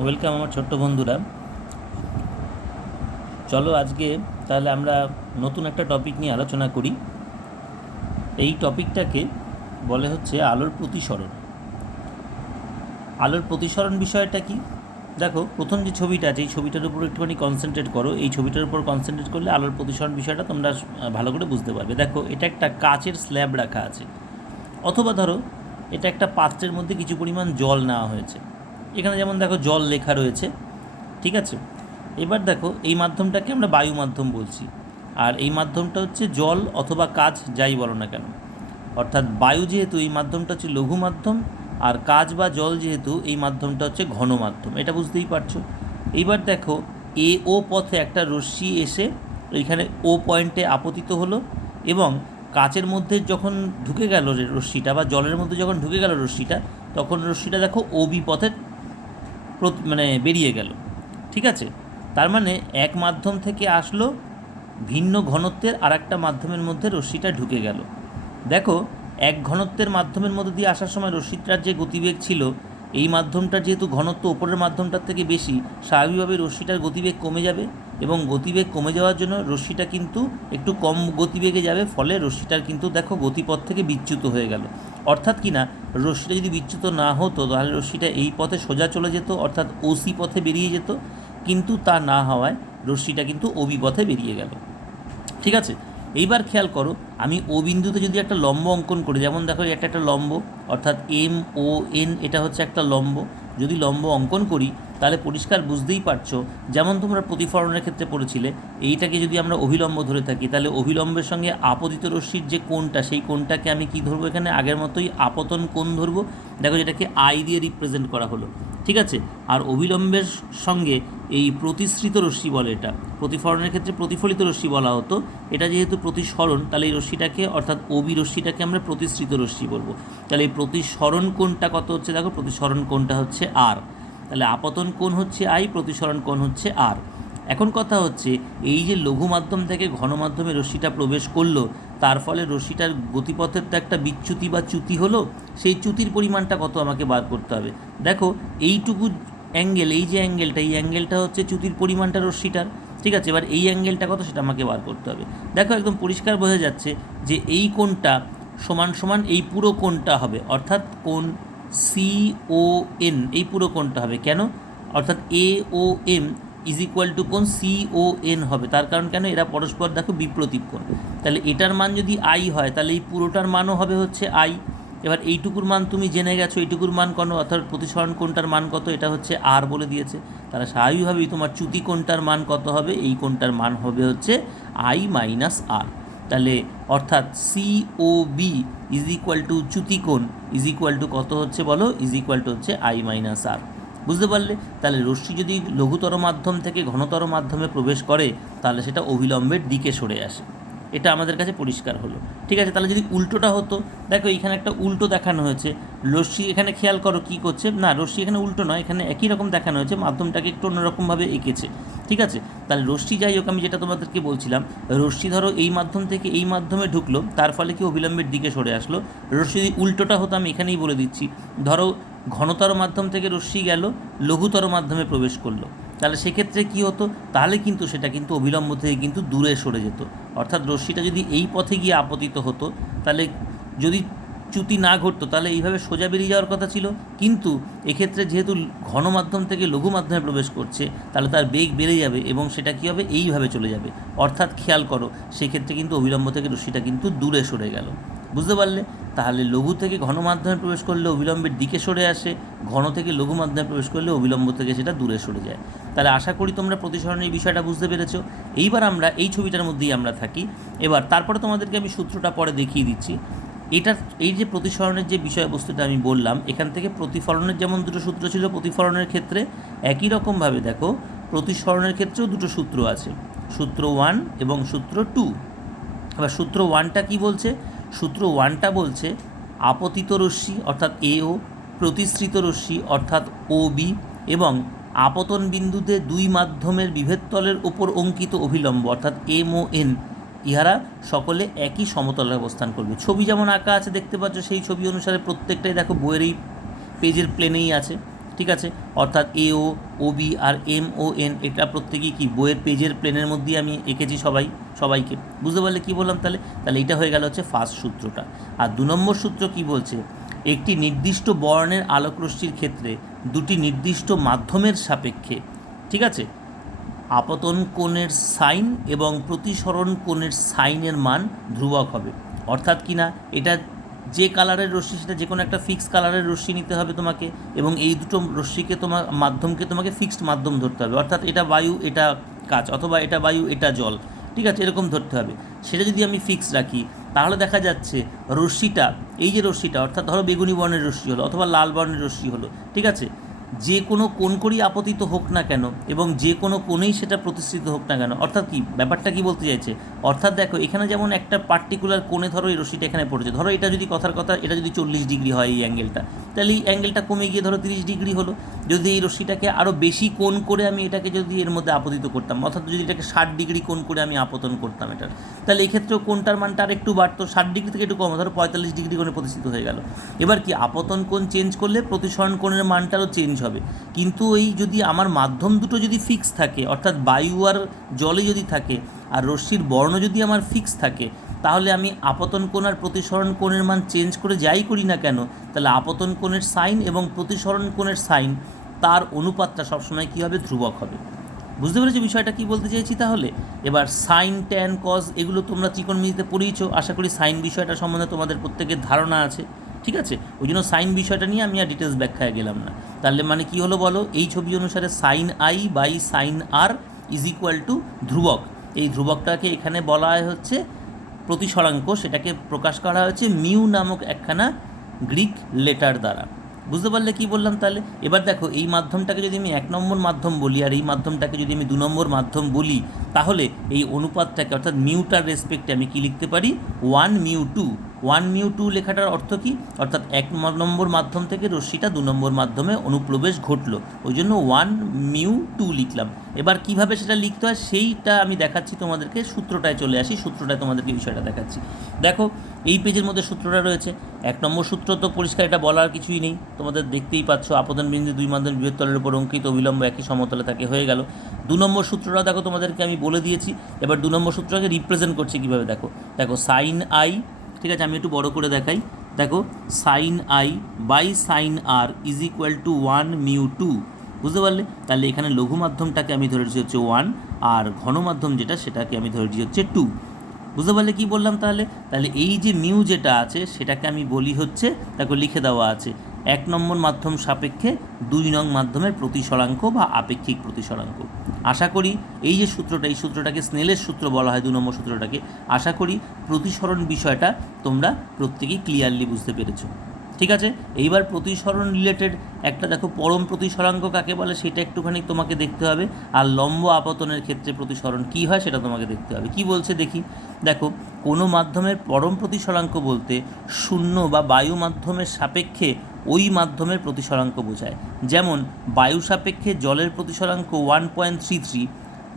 Welcome আমার ছোট্ট বন্ধুরা। চলো আজকে তাহলে আমরা নতুন একটা টপিক নিয়ে আলোচনা করি। এই টপিকটাকে বলে হচ্ছে আলোর প্রতিসরণ। আলোর প্রতিসরণ বিষয়টা কি? দেখো, প্রথম যে ছবিটা আছে এই ছবিটার উপর একটুখানি কনসেন্ট্রেট করো। এই ছবিটার উপর কনসেন্ট্রেট করলে আলোর প্রতিসরণ বিষয়টা তোমরা ভালো করে বুঝতে পারবে। দেখো, এটা একটা কাচের স্ল্যাব রাখা আছে, অথবা ধরো এটা একটা পাত্রের মধ্যে কিছু পরিমাণ জল নেওয়া হয়েছে। এখানে যেমন দেখো জল লেখা রয়েছে, ঠিক আছে। এবার দেখো, এই মাধ্যমটাকে আমরা বায়ু মাধ্যম বলছি, আর এই মাধ্যমটা হচ্ছে জল অথবা কাচ যাই বলো না কেন। অর্থাৎ বায়ু যেহেতু, এই মাধ্যমটা হচ্ছে লঘু মাধ্যম, আর কাচ বা জল যেহেতু, এই মাধ্যমটা হচ্ছে ঘন মাধ্যম। এটা বুঝতেই পারছো। এইবার দেখো, ও পথে একটা রশ্মি এসে এইখানে ও পয়েন্টে আপতিত হলো, এবং কাচের মধ্যে যখন ঢুকে গেল রশ্মিটা, বা জলের মধ্যে যখন ঢুকে গেল রশ্মিটা, তখন রশ্মিটা দেখো বি পথে মানে বেরিয়ে গেল, ঠিক আছে। তার মানে এক মাধ্যম থেকে আসলো, ভিন্ন ঘনত্বের আর একটা মাধ্যমের মধ্যে রশ্মিটা ঢুকে গেল। দেখো, এক ঘনত্বের মাধ্যমের মধ্যে দিয়ে আসার সময় রশ্মিটার যে গতিবেগ ছিল, এই মাধ্যমটার যেহেতু ঘনত্ব ওপরের মাধ্যমটার থেকে বেশি, স্বাভাবিকভাবে রশ্মিটার গতিবেগ কমে যাবে, এবং গতিবেগ কমে যাওয়ার জন্য রশ্মিটা কিন্তু একটু কম গতিবেগে যাবে, ফলে রশ্মিটার কিন্তু দেখো গতিপথ থেকে বিচ্যুত হয়ে গেল। অর্থাৎ কি না, রশ্মিটা যদি বিচ্যুত না হতো তাহলে রশ্মিটা এই পথে সোজা চলে যেত, অর্থাৎ ওসি পথে বেরিয়ে যেত, কিন্তু তা না হওয়ায় রশ্মিটা কিন্তু ওবি পথে বেরিয়ে গেল, ঠিক আছে। এইবার খেয়াল করো, আমি ও বিন্দুতে যদি একটা লম্ব অঙ্কন করি, যেমন দেখো একটা একটা লম্ব, অর্থাৎ MON, এটা হচ্ছে একটা লম্ব। যদি লম্ব অঙ্কন করি তাহলে পরিষ্কার বুঝতেই পারছো, যেমন তোমরা প্রতিফলনের ক্ষেত্রে পড়েছিলে, এইটাকে যদি আমরা অভিলম্ব ধরে থাকি, তাহলে অভিলম্বের সঙ্গে আপতিত রশ্মির যে কোণটা, সেই কোণটাকে আমি কি ধরবো? এখানে আগের মতোই আপতন কোণ ধরবো। দেখো, যেটাকে আই দিয়ে রিপ্রেজেন্ট করা হলো, ঠিক আছে। আর অভিলম্বের সঙ্গে এই প্রতিসৃত রশ্মি বলে, এটা প্রতিফলনের ক্ষেত্রে প্রতিফলিত রশ্মি বলা হতো, এটা যেহেতু প্রতিসরণ, তাহলে এই রশ্মিটাকে, অর্থাৎ ওবি রশ্মিটাকে আমরা প্রতিসৃত রশ্মি বলবো। তাহলে এই প্রতিসরণ কোণটা কত হচ্ছে? দেখো, প্রতিসরণ কোণটা হচ্ছে আর। তাহলে আপতন কোণ হচ্ছে আই, প্রতিসরণ কোণ হচ্ছে আর। এখন কথা হচ্ছে, এই যে লঘু মাধ্যম থেকে ঘন মাধ্যমে রশ্মিটা প্রবেশ করলো, তার ফলে রশ্মিটার গতিপথের তো একটা বিচ্যুতি বা চ্যুতি হলো। সেই চ্যুতির পরিমাণটা কত আমাকে বার করতে হবে। দেখো, এইটুকু অ্যাঙ্গেল, এই যে অ্যাঙ্গেলটা, এই অ্যাঙ্গেলটা হচ্ছে চ্যুতির পরিমাণটা রশ্মিটার, ঠিক আছে। এবার এই অ্যাঙ্গেলটা কত সেটা আমাকে বার করতে হবে। দেখো, একদম পরিষ্কার বোঝা যাচ্ছে যে এই কোণটা সমান সমান এই পুরো কোণটা হবে, অর্থাৎ কোণ CON, এই পুরো কোণটা হবে। কেন? অর্থাৎ AOM ইজ ইকুয়াল টু কোণ CON হবে। তার কারণ কেন? এরা পরস্পর দেখো বিপ্রতীপ কোণ। তাহলে এটার মান যদি আই হয়, তাহলে এই পুরোটার মানও হবে হচ্ছে আই। এবার এইটুকুর মান তুমি জেনে গেছো, এইটুকুর মান কত, অর্থাৎ প্রতিসরণ কোণটার মান কত, এটা হচ্ছে আর বলে দিয়েছে। তাহলে স্বাভাবিকভাবেই তোমার চ্যুতি কোণটার মান কত হবে? এই কোণটার মান হবে হচ্ছে I মাইনাস আর। তাহলে অর্থাৎ COB ইজ ইকুয়াল টু চ্যুতি কোণ ইজ ইকুয়াল টু কত হচ্ছে বলো? ইজ ইকুয়াল টু হচ্ছে I মাইনাস আর। বুঝতে পারলে? তাহলে রশ্মি যদি লঘুতর মাধ্যম থেকে ঘনতর মাধ্যমে প্রবেশ করে, তাহলে সেটা অভিলম্বের দিকে সরে আসে। এটা আমাদের কাছে পরিষ্কার হলো, ঠিক আছে। তাহলে যদি উল্টোটা হতো, দেখো এখানে একটা উল্টো দেখানো হয়েছে, রশ্মি এখানে খেয়াল করো কী করছে, না রশ্মি এখানে উল্টো নয়, এখানে একই রকম দেখানো হয়েছে, মাধ্যমটাকে একটু অন্যরকমভাবে এঁকেছে, ঠিক আছে। তাহলে রশ্মি, যাই হোক, আমি যেটা তোমাদেরকে বলছিলাম, রশ্মি ধরো এই মাধ্যম থেকে এই মাধ্যমে ঢুকলো, তার ফলে কি অবিলম্বের দিকে সরে আসলো। রশ্মি যদি উল্টোটা হতো, আমি এখানেই বলে দিচ্ছি, ধরো ঘনতর মাধ্যম থেকে রশ্মি গেল, লঘুতর মাধ্যমে প্রবেশ করলো, তাহলে সেক্ষেত্রে কী হতো? তাহলে কিন্তু সেটা কিন্তু অবিলম্ব থেকে কিন্তু দূরে সরে যেত। অর্থাৎ রশ্মিটা যদি এই পথে গিয়ে আপতিত হতো, তাহলে যদি চ্যুতি না ঘটতো, তাহলে এইভাবে সোজা বেরিয়ে যাওয়ার কথা ছিল। কিন্তু এক্ষেত্রে যেহেতু ঘন মাধ্যম থেকে লঘু মাধ্যমে প্রবেশ করছে, তাহলে তার বেগ বেড়ে যাবে, এবং সেটা কী হবে? এইভাবে চলে যাবে। অর্থাৎ খেয়াল করো, সেক্ষেত্রে কিন্তু অবিলম্ব থেকে রশ্মিটা কিন্তু দূরে সরে গেল। বুঝতে পারলে? তাহলে লঘু থেকে ঘন মাধ্যমে প্রবেশ করলে অবিলম্বের দিকে সরে আসে, ঘন থেকে লঘু মাধ্যমে প্রবেশ করলে অবিলম্ব থেকে সেটা দূরে সরে যায়। তাহলে আশা করি তোমরা প্রতিসরণের বিষয়টা বুঝতে পেরেছো। এইবার আমরা এই ছবিটার মধ্যেই আমরা থাকি। এবার তারপরে তোমাদেরকে আমি সূত্রটা পরে দেখিয়ে দিচ্ছি। এটার, এই যে প্রতিসরণের যে বিষয়বস্তুটা আমি বললাম, এখান থেকে প্রতিফলনের যেমন দুটো সূত্র ছিল প্রতিফলনের ক্ষেত্রে, একই রকমভাবে দেখো প্রতিসরণের ক্ষেত্রেও দুটো সূত্র আছে, সূত্র 1 এবং সূত্র 2। এবার সূত্র 1টা কী বলছে? সূত্র 1টা বলছে আপতিত রশ্মি অর্থাৎ AO, প্রতিসৃত রশ্মি অর্থাৎ OB, এবং আপতন বিন্দুতে দুই মাধ্যমের বিভেদতলের ওপর অঙ্কিত অভিলম্ব অর্থাৎ MON, ইহারা সকলে একই সমতলে অবস্থান করবে। ছবি যেমন আঁকা আছে দেখতে পাচ্ছ, সেই ছবি অনুসারে প্রত্যেকটাই দেখো বইয়ের এই পেজের প্লেনেই আছে। ঠিক আছে, অর্থাৎ AO, OB আর MON এটা প্রত্যেকেই কি বইয়ের পেজের প্লেনের মধ্যেই আমি এঁকেছি সবাইকে। বুঝতে পারলে কী বললাম? তাহলে এটা হয়ে গেল হচ্ছে ফার্স্ট সূত্রটা। আর 2 নম্বর সূত্র কি বলছে, একটি নির্দিষ্ট বর্ণের আলোকরশ্মির ক্ষেত্রে দুটি নির্দিষ্ট মাধ্যমের সাপেক্ষে, ঠিক আছে, আপতন কোণের সাইন এবং প্রতিসরণ কোণের সাইনের মান ধ্রুবক হবে। অর্থাৎ কি না, এটা যে কালারের রশ্মি সেটা যে কোনো একটা ফিক্সড কালারের রশ্মি নিতে হবে তোমাকে, এবং এই দুটো রশ্মিকে মাধ্যমকে তোমাকে ফিক্সড মাধ্যম ধরতে হবে। অর্থাৎ এটা বায়ু এটা কাঁচ, অথবা এটা বায়ু এটা জল, ঠিক আছে, এরকম ধরতে হবে। সেটা যদি আমি ফিক্স রাখি তাহলে দেখা যাচ্ছে রশ্মিটা, এই যে রশ্মিটা, অর্থাৎ ধরো বেগুনি বর্ণের রশ্মি হলো অথবা লাল বর্ণের রশ্মি হলো, ঠিক আছে, যে কোনো কোণ করেই আপতিত হোক না কেন এবং যে কোনো কোণেই সেটা প্রতিষ্ঠিত হোক না কেন, অর্থাৎ কি ব্যাপারটা কি বলতে চাইছে, অর্থাৎ দেখো এখানে যেমন একটা পার্টিকুলার কোণে ধরো এই রশ্মিটা এখানে পড়েছে, ধরো এটা যদি কথার কথা এটা যদি 40 ডিগ্রি হয় এই অ্যাঙ্গেলটা, তাহলে এই অ্যাঙ্গেলটা কমে গিয়ে ধরো 30 ডিগ্রি হলো। যদি এই রশ্মিটাকে আরও বেশি কোণ করে আমি এটাকে যদি এর মধ্যে আপতিত করতাম, অর্থাৎ যদি এটাকে 60 ডিগ্রি কোণ করে আমি আপতন করতাম এটার, তাহলে এই ক্ষেত্রেও কোণটার মানটা আর একটু বাড়তো, 60 ডিগ্রি থেকে একটু কম, ধরো 45 ডিগ্রি কোণে প্রতিষ্ঠিত হয়ে গেল। এবার কি আপতন কোণ চেঞ্জ করলে প্রতিসরণ কোণের মানটারও চেঞ্জ হবে। কিন্তু এই যদি আমার মাধ্যম দুটো যদি ফিক্স থাকে, অর্থাৎ বায়ু আর জলে যদি থাকে, আর রশ্মির বর্ণ যদি আমার ফিক্স থাকে, তাহলে আমি আপতন কোণ আর প্রতিসরণ কোণের মান চেঞ্জ করে যাই করি না কেন, তাহলে আপতন কোণের সাইন এবং প্রতিসরণ কোণের সাইন তার অনুপাতটা সবসময় কী হবে, ধ্রুবক হবে। বুঝতে পেরেছো বিষয়টা কী বলতে চাইছি? তাহলে এবার সাইন, ট্যান, কজ এগুলো তোমরা ত্রিকোণমিতিতে পড়িয়েছো, আশা করি সাইন বিষয়টা সম্বন্ধে তোমাদের প্রত্যেকের ধারণা আছে, ঠিক আছে। ওই জন্য সাইন বিষয়টা নিয়ে আমি আর ডিটেলস ব্যাখ্যায় গেলাম না। তাহলে মানে কী হলো বলো, এই ছবি অনুসারে sine i by sine r is equal to ধ্রুবক। এই ধ্রুবকটাকে এখানে বলা হয় হচ্ছে প্রতিসরাঙ্ক, সেটাকে প্রকাশ করা হয়েছে মিউ নামক একখানা গ্রিক লেটার দ্বারা। বুঝতে পারলে কী বললাম? তাহলে এবার দেখো এই মাধ্যমটাকে যদি আমি 1 নম্বর মাধ্যম বলি আর এই মাধ্যমটাকে যদি আমি 2 নম্বর মাধ্যম বলি, তাহলে এই অনুপাতটাকে অর্থাৎ মিউটার রেসপেক্টে আমি কি লিখতে পারি, 1 মিউ 2। 1 মিউ 2 লেখাটার অর্থ কী, অর্থাৎ 1 নম্বর মাধ্যম থেকে রশ্মিটা 2 নম্বর মাধ্যমে অনুপ্রবেশ ঘটলো, ওই জন্য 1 মিউ 2 লিখলাম। এবার কিভাবে সেটা লিখতে হয় সেইটা আমি দেখাচ্ছি তোমাদেরকে, সূত্রটায় চলে আসি, সূত্রটায় তোমাদেরকে বিষয়টা দেখাচ্ছি। দেখো এই পেজের মধ্যে সূত্রটা রয়েছে। 1 নম্বর সূত্র তো পরিষ্কার, এটা বলার কিছুই নেই, তোমাদের দেখতেই পাচ্ছ, আপতন বিন্দু দুই মাধ্যম বিভেদ তলের উপর অঙ্কিত অবিলম্ব একই সমতলে থাকে, হয়ে গেল। 2 নম্বর সূত্রটা দেখো তোমাদেরকে আমি বলে দিয়েছি। এবার 2 নম্বর সূত্রটাকে রিপ্রেজেন্ট করছি কীভাবে, দেখো সাইন আই, ঠিক আছে, আমি একটু বড় করে দেখাই, দেখো sine i by sine r is equal to 1 mu 2। বুঝতে পারলে? তাহলে এখানে লঘু মাধ্যমটাকে আমি ধরেছি হচ্ছে 1, আর ঘন মাধ্যম যেটা সেটাকে আমি ধরেছি হচ্ছে 2। বুঝতে পারলে কী বললাম? তাহলে এই যে মিউ যেটা আছে সেটাকে আমি বলি হচ্ছে, দেখো লিখে দেওয়া আছে 1 নম্বর মাধ্যম সাপেক্ষে 2 নং মাধ্যমের প্রতিসরাঙ্ক বা আপেক্ষিক প্রতিসরাঙ্ক। আশা করি এই যে সূত্রটা, এই সূত্রটাকে স্নেলের সূত্র বলা হয়, 2 নম্বর সূত্রটাকে। আশা করি প্রতিসরণ বিষয়টা তোমরা প্রত্যেকেই ক্লিয়ারলি বুঝতে পেরেছো, ঠিক আছে। এইবার প্রতিসরণ রিলেটেড একটা দেখো, পরম প্রতিসরাঙ্ক কাকে বলে সেটা একটুখানি তোমাকে দেখতে হবে, আর লম্ব আপতনের ক্ষেত্রে প্রতিসরণ কী হয় সেটা তোমাকে দেখতে হবে। কি বলছে দেখি, দেখো কোনো মাধ্যমের পরম প্রতিসরাঙ্ক বলতে শূন্য বা বায়ু মাধ্যমের সাপেক্ষে ওই মাধ্যমের প্রতিসরাঙ্ক বোঝায়। যেমন বায়ু সাপেক্ষে জলের প্রতিসরাঙ্ক 1.33,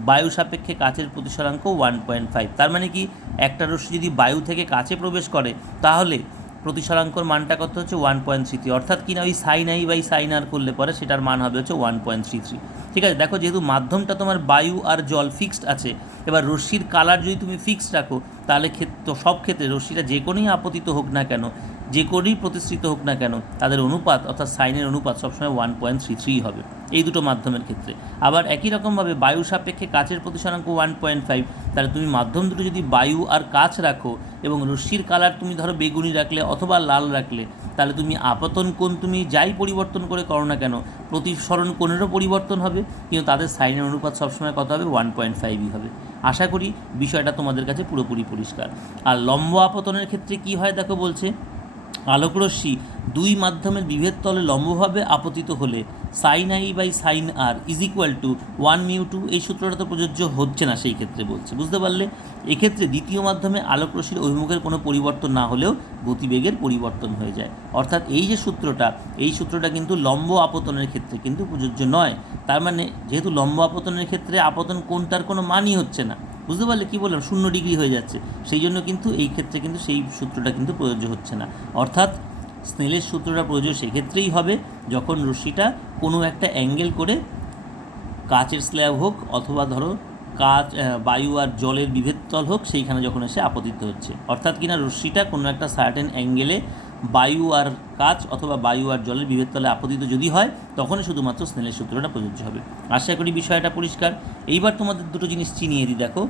বায়ু সাপেক্ষে কাচের প্রতিসরাঙ্ক 1.5। তার মানে কি, একটা রশ্মি যদি বায়ু থেকে কাচে প্রবেশ করে তাহলে প্রতিসরাঙ্কর মানটা কত হচ্ছে 1.33, অর্থাৎ কিনা ওই সাইন আই বাই সাইন আর করলে পরে সেটার মান হবে হচ্ছে 1.33। ঠিক আছে, দেখো যেহেতু মাধ্যমটা তোমার বায়ু আর জল ফিক্সড আছে, এবার রশ্মির কালার যদি তুমি ফিক্সড রাখো তাহলে সব ক্ষেত্রে রশ্মিটা যে কোনোই আপতিত হোক না কেন, যে কোনোই প্রতিষ্ঠিত হোক না কেন, তাদের অনুপাত অর্থাৎ সাইনের অনুপাত সবসময় 1.33 হবে এই দুটো মাধ্যমের ক্ষেত্রে। আবার একই রকমভাবে বায়ু সাপেক্ষে কাচের প্রতিসরাঙ্ক 1.5, তাহলে তুমি মাধ্যম দুটো যদি বায়ু আর কাচ রাখো এবং রশ্মির কালার তুমি ধরো বেগুনি রাখলে অথবা লাল রাখলে, তাহলে তুমি আপতন কোণ তুমি যাই পরিবর্তন করে করো না কেন, প্রতিসরণ কোণেরও পরিবর্তন হবে, কিন্তু তাদের সাইনের অনুপাত সবসময় কত হবে, 1.5ই হবে। আশা করি বিষয়টা তোমাদের কাছে পুরোপুরি পরিষ্কার। আর লম্ব আপতনের ক্ষেত্রে কি হয় দেখো, বলছে আলোকরশ্মি 2 মাধ্যমের বিভেদ তলে লম্বভাবে আপতিত হলে sine i by sine r is equal to 1 mu 2। এই সূত্রটা তো প্রযোজ্য হচ্ছে না সেই ক্ষেত্রে বলছে, বুঝতে পারলে। এক্ষেত্রে দ্বিতীয় মাধ্যমে আলোকরশ্মির অভিমুখের কোনো পরিবর্তন না হলেও গতিবেগের পরিবর্তন হয়ে যায়। অর্থাৎ এই যে সূত্রটা, এই সূত্রটা কিন্তু লম্ব আপতনের ক্ষেত্রে কিন্তু প্রযোজ্য নয়। তার মানে যেহেতু লম্ব আপতনের ক্ষেত্রে আপতন কোণটার কোনো মানই হচ্ছে না, বুঝতে পারলে কী বললাম, 0 ডিগ্রি হয়ে যাচ্ছে, সেই জন্য কিন্তু এই ক্ষেত্রে কিন্তু সেই সূত্রটা কিন্তু প্রযোজ্য হচ্ছে না। অর্থাৎ স্নেলের সূত্রটা প্রযোজ্য সেক্ষেত্রেই হবে যখন রশ্মিটা কোনো একটা অ্যাঙ্গেল করে কাচের স্ল্যাব হোক অথবা ধরো কাচ বায়ু আর জলের বিভেদ তল হোক সেইখানে যখন এসে আপতিত হচ্ছে, অর্থাৎ কিনা রশ্মিটা কোনো একটা সার্টেন অ্যাঙ্গেলে বায়ু আর কাচ অথবা বায়ু আর জলের বিভেদ তলে আপতিত যদি হয় তখনই শুধুমাত্র স্নেলের সূত্রটা প্রযোজ্য হবে। আশা করি বিষয়টা পরিষ্কার। এইবার তোমাদের দুটো জিনিস চিনিয়ে দিই। দেখো,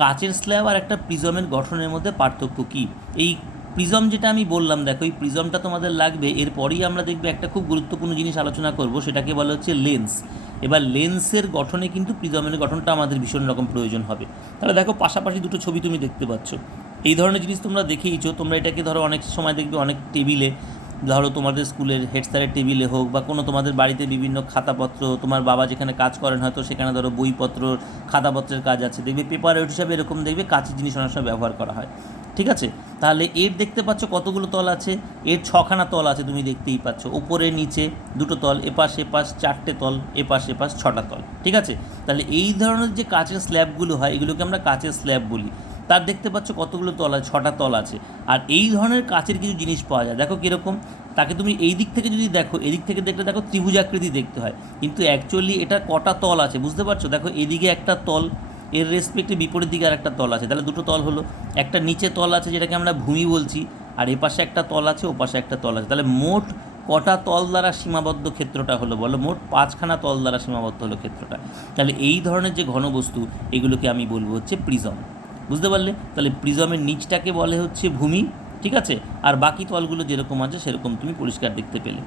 কাচের স্ল্যাব আর একটা প্রিজমের গঠনের মধ্যে পার্থক্য কী। এই প্রিজম যেটা আমি বললাম, দেখো এই প্রিজমটা তোমাদের লাগবে, এরপরেই আমরা দেখবে একটা খুব গুরুত্বপূর্ণ জিনিস আলোচনা করব, সেটাকে বলা হচ্ছে লেন্স। এবার লেন্সের গঠনে কিন্তু প্রিজমের গঠনটা আমাদের ভীষণ রকম প্রয়োজন হবে। তাহলে দেখো পাশাপাশি দুটো ছবি তুমি দেখতে পাচ্ছ, এই ধরনের জিনিস তোমরা দেখেইছো। তোমরা এটাকে ধরো অনেক সময় দেখবে অনেক টেবিলে, ধরো তোমাদের স্কুলের হেড স্যারের টেবিলে হোক বা কোনো তোমাদের বাড়িতে বিভিন্ন খাতাপত্র, তোমার বাবা যেখানে কাজ করেন হয়তো সেখানে ধরো বইপত্র খাতাপত্রের কাজ আছে, দেখবে পেপার ওয়েট হিসাবে এরকম দেখবে কাঁচের জিনিস অনেক সময় ব্যবহার করা হয়। ঠিক আছে, তাহলে এর দেখতে পাচ্ছ কতগুলো তল আছে, এর 6খানা তল আছে, তুমি দেখতেই পাচ্ছ, ওপরে নিচে দুটো তল, এপাশ এপাশ 4টে তল, এপাশ এপাশ 6টা তল। ঠিক আছে, তাহলে এই ধরনের যে কাচের স্ল্যাবগুলো হয় এগুলোকে আমরা কাচের স্ল্যাব বলি। তার দেখতে পাচ্ছ কতগুলো তল আছে, 6টা তল আছে। আর এই ধরনের কাচের কিছু জিনিস পাওয়া যায়, দেখো কীরকম। তাকে তুমি এই দিক থেকে যদি দেখো, এদিক থেকে দেখলে দেখো ত্রিভুজাকৃতি দেখতে হয়, কিন্তু অ্যাকচুয়ালি এটা কটা তল আছে বুঝতে পারছো। দেখো এদিকে একটা তল, এর রেসপেক্টে বিপরীত দিকে আর একটা তল আছে, তাহলে দুটো তল হলো। একটা নিচে তল আছে যেটাকে আমরা ভূমি বলছি, আর এপাশে একটা তল আছে, ওপাশে একটা তল আছে। তাহলে মোট কটা তল দ্বারা সীমাবদ্ধ ক্ষেত্রটা হলো বলো? মোট 5খানা তল দ্বারা সীমাবদ্ধ হলো ক্ষেত্রটা। তাহলে এই ধরনের যে ঘনবস্তু এগুলোকে আমি বলবো হচ্ছে প্রিজম। বুঝতে পারলে? তাহলে প্রিজমের নিচটাকে বলে হচ্ছে ভূমি। ঠিক আছে, আর বাকি তলগুলো যেরকম আছে সেরকম তুমি পরিষ্কার দেখতে পেলে।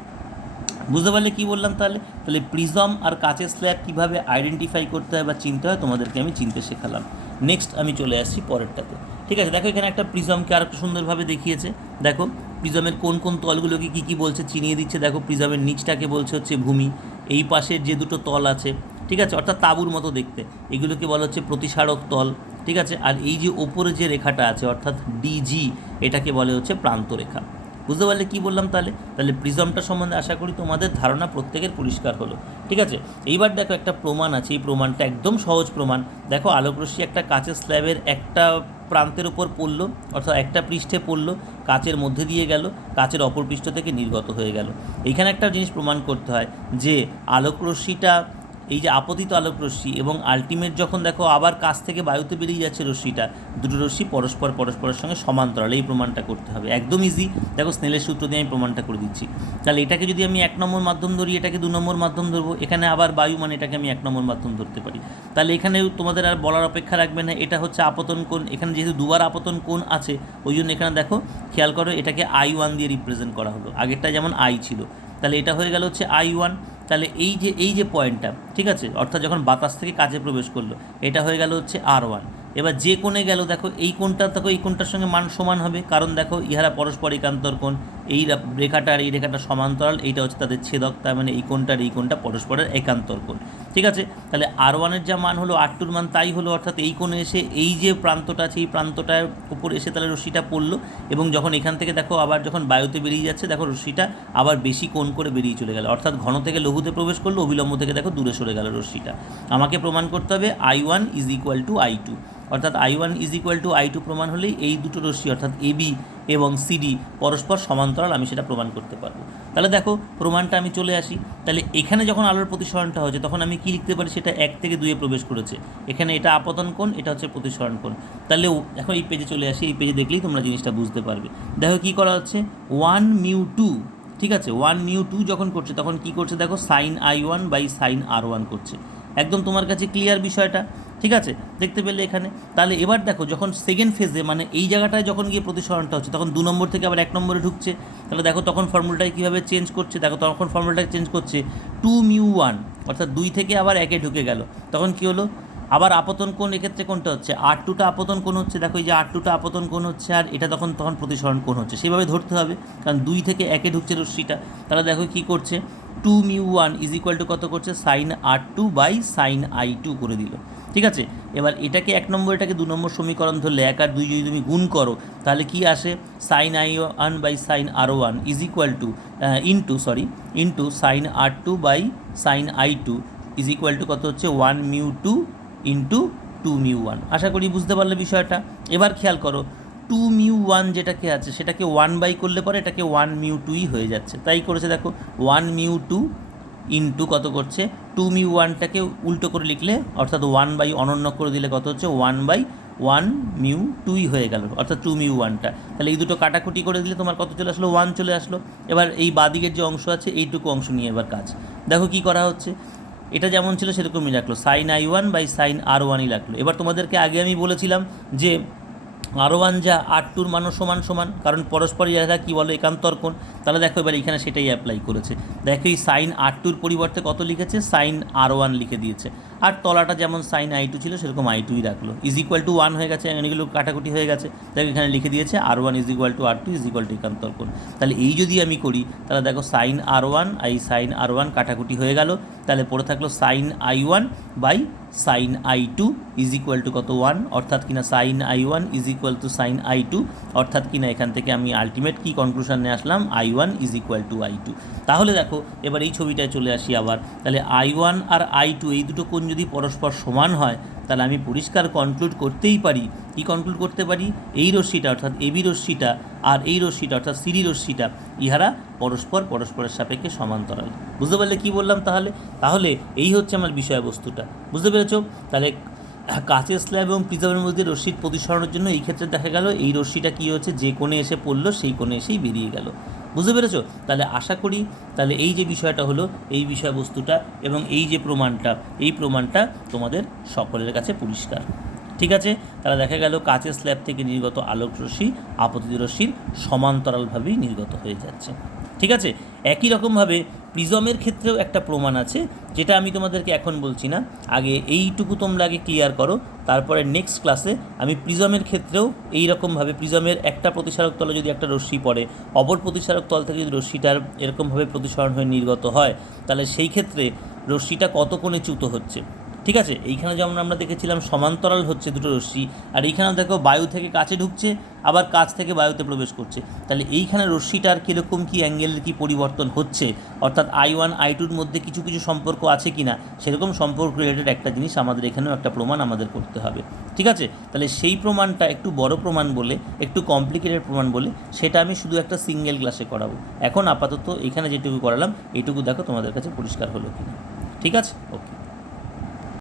বুঝতে পারলে কী বললাম? তাহলে প্রিজম আর কাচের স্ল্যাব কীভাবে আইডেন্টিফাই করতে হয় বা চিনতে হয় তোমাদেরকে আমি চিনতে শেখালাম। নেক্সট আমি চলে আসছি পরেরটাতে। ঠিক আছে, দেখো এখানে একটা প্রিজমকে আর একটু সুন্দরভাবে দেখিয়েছে। দেখো প্রিজমের কোন কোন তলগুলোকে কী কী বলছে চিনিয়ে দিচ্ছে। দেখো প্রিজমের নিচটাকে বলছে হচ্ছে ভূমি, এই পাশের যে দুটো তল আছে, ঠিক আছে, অর্থাৎ তাঁবুর মতো দেখতে, এগুলোকে বলা হচ্ছে প্রতিসারক তল। ঠিক আছে, আর এই যে ওপরে যে রেখাটা আছে অর্থাৎ ডিজি, এটাকে বলে হচ্ছে প্রান্তরেখা। বুঝতে পারলে কী বললাম? তাহলে প্রিজমটা সম্বন্ধে আশা করি তোমাদের ধারণা প্রত্যেকের পরিষ্কার হলো। ঠিক আছে, এইবার দেখো একটা প্রমাণ আছে, এই প্রমাণটা একদম সহজ প্রমাণ। দেখো আলোকরশ্মি একটা কাচের স্ল্যাবের একটা প্রান্তের উপর পড়লো, অর্থাৎ একটা পৃষ্ঠে পড়লো, কাচের মধ্যে দিয়ে গেল, কাচের অপর পৃষ্ঠ থেকে নির্গত হয়ে গেল। এইখানে একটা জিনিস প্রমাণ করতে হয় যে আলোকরশ্মিটা, এই যে আপতিত আলোকরশ্মি এবং আলটিমেট যখন দেখো আবার কাছ থেকে বায়ুতে বেরিয়ে যাচ্ছে রশ্মিটা, দুটো রশ্মি পরস্পরের সঙ্গে সমান্তরাল, এই প্রমাণটা করতে হবে। একদম ইজি, দেখো স্নেলের সূত্র দিয়ে আমি প্রমাণটা করে দিচ্ছি। তাহলে এটাকে যদি আমি 1 নম্বর মাধ্যম ধরি, এটাকে 2 নম্বর মাধ্যম ধরবো, এখানে আবার বায়ু মানে এটাকে আমি 1 নম্বর মাধ্যম ধরতে পারি। তাহলে এখানে তোমাদের আর বলার অপেক্ষা রাখবে না, এটা হচ্ছে আপতন কোণ। এখানে যেহেতু দুবার আপতন কোণ আছে ওই জন্য এখানে দেখো খেয়াল করো এটাকে I1 দিয়ে রিপ্রেজেন্ট করা হলো, আগেরটা যেমন I ছিল। তাহলে এটা হয়ে গেল হচ্ছে I1। তাহলে এই যে পয়েন্টটা, ঠিক আছে, অর্থাৎ যখন বাতাস থেকে কাজে প্রবেশ করলো, এটা হয়ে গেল হচ্ছে R1। এবার যে কোণে গেল দেখো এই কোণটা, দেখো এই কোণটার সঙ্গে মান সমান হবে, কারণ দেখো ইহারা পরস্পর একান্তর কোণ, এই রেখাটা আর এই রেখাটা সমান্তরাল, এইটা হচ্ছে তাদের ছেদক, তার মানে এই কোণটার এই কোণটা পরস্পরের একান্তর কোণ। ঠিক আছে, তাহলে R1-এর যা মান হলো R2-র মান তাই হলো, অর্থাৎ এই কোণে এসে এই যে প্রান্তটা আছে এই প্রান্তটার উপর এসে তাহলে রশ্মিটা পড়লো, এবং যখন এখান থেকে দেখো আবার যখন বায়ুতে বেরিয়ে যাচ্ছে দেখো রশ্মিটা আবার বেশি কোণ করে বেরিয়ে চলে গেল, অর্থাৎ ঘন থেকে লঘুতে প্রবেশ করলো, অবিলম্ব থেকে দেখো দূরে সরে গেল রশ্মিটা। আমাকে প্রমাণ করতে হবে I1 = I2, অর্থাৎ I1 = I2 প্রমাণ হলেই এই দুটো রশ্মি অর্থাৎ AB এবং CD পরস্পর সমান্তরাল, আমি সেটা প্রমাণ করতে পারবো। তাহলে দেখো প্রমাণটা আমি চলে আসি। তাহলে এখানে যখন আলোর প্রতিসরণটা হচ্ছে তখন আমি কি লিখতে পারি, সেটা 1 থেকে 2-এ প্রবেশ করেছে, এখানে এটা আপতন কোণ, এটা হচ্ছে প্রতিসরণ কোণ। তাহলে এখন এই পেজে চলে আসি, এই পেজে দেখলেই তোমরা জিনিসটা বুঝতে পারবে। দেখো কী করা হচ্ছে, 1μ2, ঠিক আছে, 1μ2 যখন করছে তখন কি করছে দেখো sin I1 / sin R1 করছে। একদম তোমার কাছে ক্লিয়ার বিষয়টা, ঠিক আছে, দেখতে পেলে এখানে। তাহলে এবার দেখো যখন সেকেন্ড ফেজে মানে এই জায়গাটায় যখন গিয়ে প্রতিসরণটা হচ্ছে তখন 2 নম্বর থেকে আবার 1 নম্বরে ঢুকছে। তাহলে দেখো তখন ফর্মুলাটাই কীভাবে চেঞ্জ করছে, দেখো তখন ফর্মুলাটাকে চেঞ্জ করছে 2μ1, অর্থাৎ 2 থেকে আবার 1-এ ঢুকে গেল, তখন কী হলো, আবার আপতন কোণ এক্ষেত্রে কোনটা হচ্ছে R2টা আপতন কোণ হচ্ছে, দেখো এই যে R2টা আপতন কোণ হচ্ছে, আর এটা তখন প্রতিসরণ কোণ হচ্ছে, সেভাবে ধরতে হবে, কারণ 2 থেকে 1-এ ঢুকছে রশ্মিটা। তাহলে দেখো কী করছে, 2μ1 = কত করছে, sin R2 / sin I2 করে দিল। ঠিক আছে, এবার এটাকে 1 নম্বর, এটাকে 2 নম্বর সমীকরণ ধরলে 1 আর 2 যদি তুমি গুণ করো তাহলে কি আসে, sin I1 / sin R1 into sin R2 / sin I2 কত হচ্ছে, 1μ2 × 2μ1। আশা করি বুঝতে পারলে বিষয়টা। এবার খেয়াল করো টু মিউ ওয়ান যেটাকে আছে সেটাকে 1/, করলে পরে এটাকে 1 মিউ 2ই হয়ে যাচ্ছে, তাই করেছে দেখো 1 মিউ 2 ইন্টু কত করছে 2 মিউ 1টাকে উল্টো করে লিখলে অর্থাৎ 1/, অনন্য করে দিলে কত হচ্ছে 1/1 মিউ 2ই হয়ে গেল, অর্থাৎ 2 মিউ 1টা। তাহলে এই দুটো কাটাকুটি করে দিলে তোমার কত চলে আসলো 1 চলে আসলো। এবার এই বাদিকের যে অংশ আছে এইটুকু অংশ নিয়ে এবার কাজ দেখো কি করা হচ্ছে। এটা যেমন ছিল সেরকমই রাখলো, সাইন i1/sin r1ই রাখলো। এবার তোমাদেরকে আগে আমি বলেছিলাম যে r1 যা r2-র মানও সমান সমান, কারণ পরস্পর এরা কী বলো একান্তর কোণ। তাহলে দেখো এবার এখানে সেটাই অ্যাপ্লাই করেছে। দেখো এই সাইন r2-র পরিবর্তে কত লিখেছে সাইন r1 লিখে দিয়েছে, আর তলাটা যেমন সাইন i2 ছিল সেরকম i2ই রাখলো, = 1 হয়ে গেছে, এগুলো কাটাকুটি হয়ে গেছে। দেখো এখানে লিখে দিয়েছে r1 = r2 = একান্তর কোণ। তাহলে এই যদি আমি করি তাহলে দেখো সাইন r1 sin r1 কাটাকুটি হয়ে গেল, তাহলে পড়ে থাকলো সাইন i1/sin i2 = কত 1, অর্থাৎ কিনা সাইন i1 = sin i2, অর্থাৎ কিনা এখান থেকে আমি আলটিমেট কি কনক্লুশন নিয়ে আসলাম i1 = i2। তাহলে দেখো এবার এই ছবিটায় চলে আসি আবার, তাহলে i1 আর i2 এই দুটো কোণ যদি পরস্পর সমান হয় তাহলে আমি পরিষ্কার কনক্লুড করতেই পারি, কি কনক্লুড করতে পারি, এই রশ্মিটা অর্থাৎ এবি রশ্মিটা আর এই রশ্মিটা অর্থাৎ সিডি রশ্মিটা ইহারা পরস্পরের সাপেক্ষে সমান্তরাল। বুঝতে পারলে কি বললাম? তাহলে এই হচ্ছে আমার বিষয়বস্তুটা, বুঝতে পেরেছো? তাহলে কাচের স্ল্যাব এবং প্রিজমের মধ্যে রশ্মির প্রতিসরণের জন্য এই ক্ষেত্রে দেখা গেল এই রশ্মিটা কী হচ্ছে, যে কোণে এসে পড়লো সেই কোণে এসেই বেরিয়ে গেল। বুঝতে পেরেছো? তাহলে আশা করি তাহলে এই যে বিষয়টা হলো এই বিষয়বস্তুটা এবং এই যে প্রমাণটা তোমাদের সকলের কাছে পরিষ্কার। ঠিক আছে? তাহলে দেখা গেল কাচের স্ল্যাব থেকে নির্গত আলোক রশ্মি আপতিত রশ্মির সমান্তরালভাবেই নির্গত হয়ে যাচ্ছে। ঠিক আছে? একই রকমভাবে প্রিজমের ক্ষেত্রেও একটা প্রমাণ আছে, যেটা আমি তোমাদেরকে এখন বলছি না, আগে এইটুকু তোমরা আগে ক্লিয়ার করো, তারপরে নেক্সট ক্লাসে আমি প্রিজমের ক্ষেত্রেও এই রকমভাবে প্রিজমের একটা প্রতিসারক তলে যদি একটা রশ্মি পড়ে, অপর প্রতিসারক তল থেকে যদি রশ্মিটার এরকমভাবে প্রতিসরণ হয়ে নির্গত হয় তাহলে সেই ক্ষেত্রে রশ্মিটা কত কোণে চ্যুত হচ্ছে। ঠিক আছে? এইখানে যেমন আমরা দেখেছিলাম সমান্তরাল হচ্ছে দুটো রশ্মি, আর এইখানে দেখো বায়ু থেকে কাছে ঢুকছে আবার কাছ থেকে বায়ুতে প্রবেশ করছে, তাহলে এইখানে রশ্মিটার কীরকম কী অ্যাঙ্গেলের কী পরিবর্তন হচ্ছে, অর্থাৎ i1 i2-র মধ্যে কিছু সম্পর্ক আছে কি না, সেরকম সম্পর্ক রিলেটেড একটা জিনিস আমাদের এখানেও একটা প্রমাণ আমাদের করতে হবে। ঠিক আছে? তাহলে সেই প্রমাণটা একটু বড় প্রমাণ বলে, একটু কমপ্লিকেটেড প্রমাণ বলে, সেটা আমি শুধু একটা সিঙ্গেল ক্লাসে করাবো। এখন আপাতত এখানে যেটুকু করালাম এইটুকু দেখো তোমাদের কাছে পরিষ্কার হলো কিনা। ঠিক আছে? ওকে।